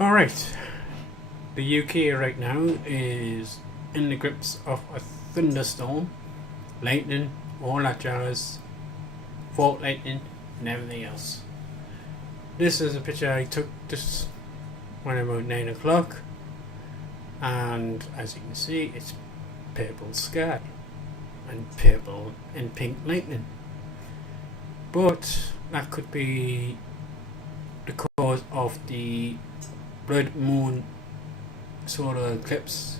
Alright, the UK right now is in the grips of a thunderstorm, lightning, all that jazz, fault lightning, and everything else. This is a picture I took just when about 9 o'clock, and as you can see, it's purple sky and purple and pink lightning. But that could be the cause of the blood moon solar eclipse,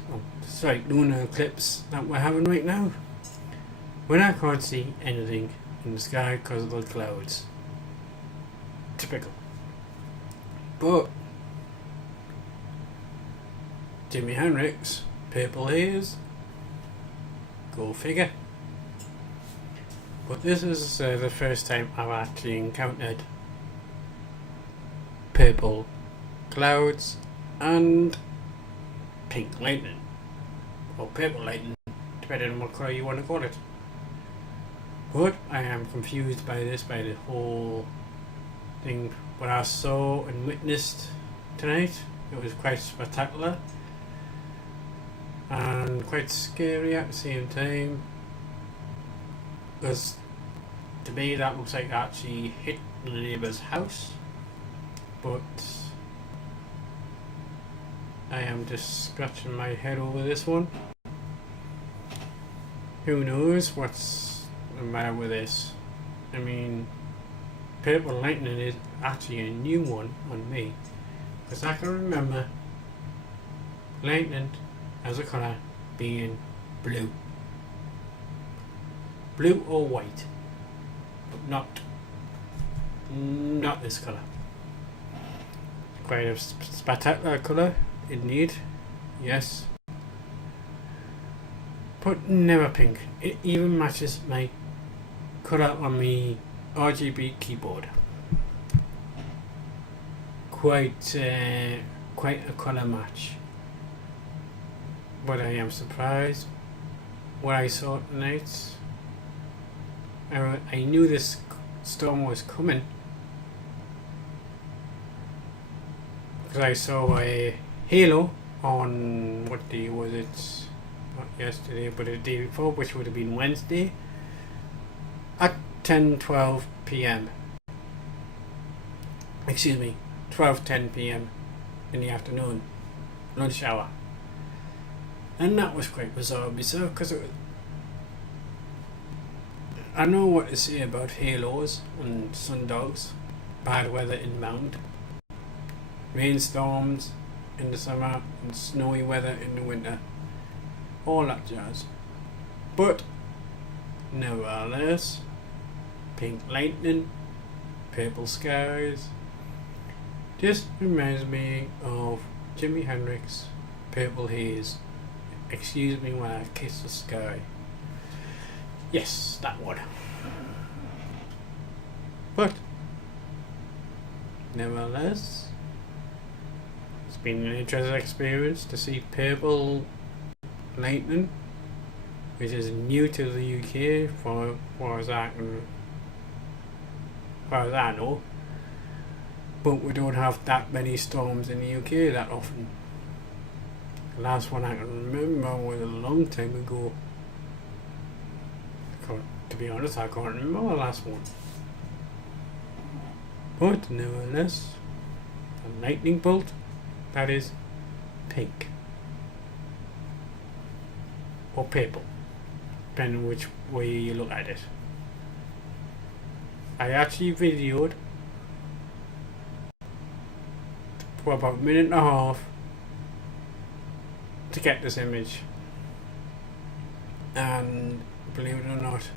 lunar eclipse that we're having right now, when I can't see anything in the sky because of the clouds. Typical. But Jimi Hendrix, Purple Haze, go figure. But this is the first time I've actually encountered purple clouds and pink lightning, or purple lightning, depending on what colour you want to call it. But I am confused by the whole thing. What I saw and witnessed tonight, it was quite spectacular and quite scary at the same time, because to me that looks like it actually hit the neighbour's house. But I am just scratching my head over this one. Who knows what's the matter with this? I mean, purple lightning is actually a new one on me, because I can remember lightning as a colour being blue. Blue or white, but not this colour. Quite a spectacular colour indeed, yes, but never pink. It even matches my colour on my RGB keyboard. Quite a colour match. But I am surprised what I saw tonight. I knew this storm was coming, because I saw a halo on, what day was it? Not yesterday, but the day before, which would have been Wednesday, at 10:12 p.m. Excuse me, 12:10 p.m. in the afternoon, lunch hour. And that was quite bizarre because I know what to say about halos and sundogs, bad weather inbound, rainstorms in the summer and snowy weather in the winter, all that jazz. But nevertheless, pink lightning, purple skies just reminds me of Jimi Hendrix, Purple Haze. Excuse me when I kiss the sky. Yes, that one. But nevertheless, it's been an interesting experience to see purple lightning, which is new to the UK for far as I know. But we don't have that many storms in the UK that often. The last one I can remember was a long time ago. To be honest, I can't remember the last one. But nevertheless, a lightning bolt that is pink or purple, depending on which way you look at it. I actually videoed for about a minute and a half to get this image, and believe it or not,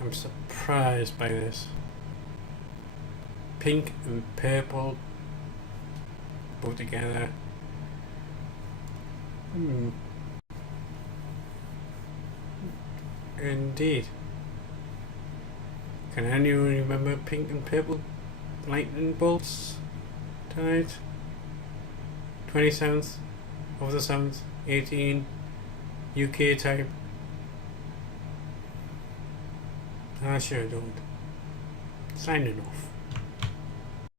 I'm surprised by this. Pink and purple both together. Indeed. Can anyone remember pink and purple lightning bolts tonight? 27th of the 7th, 18 UK time. I sure don't. Signing off.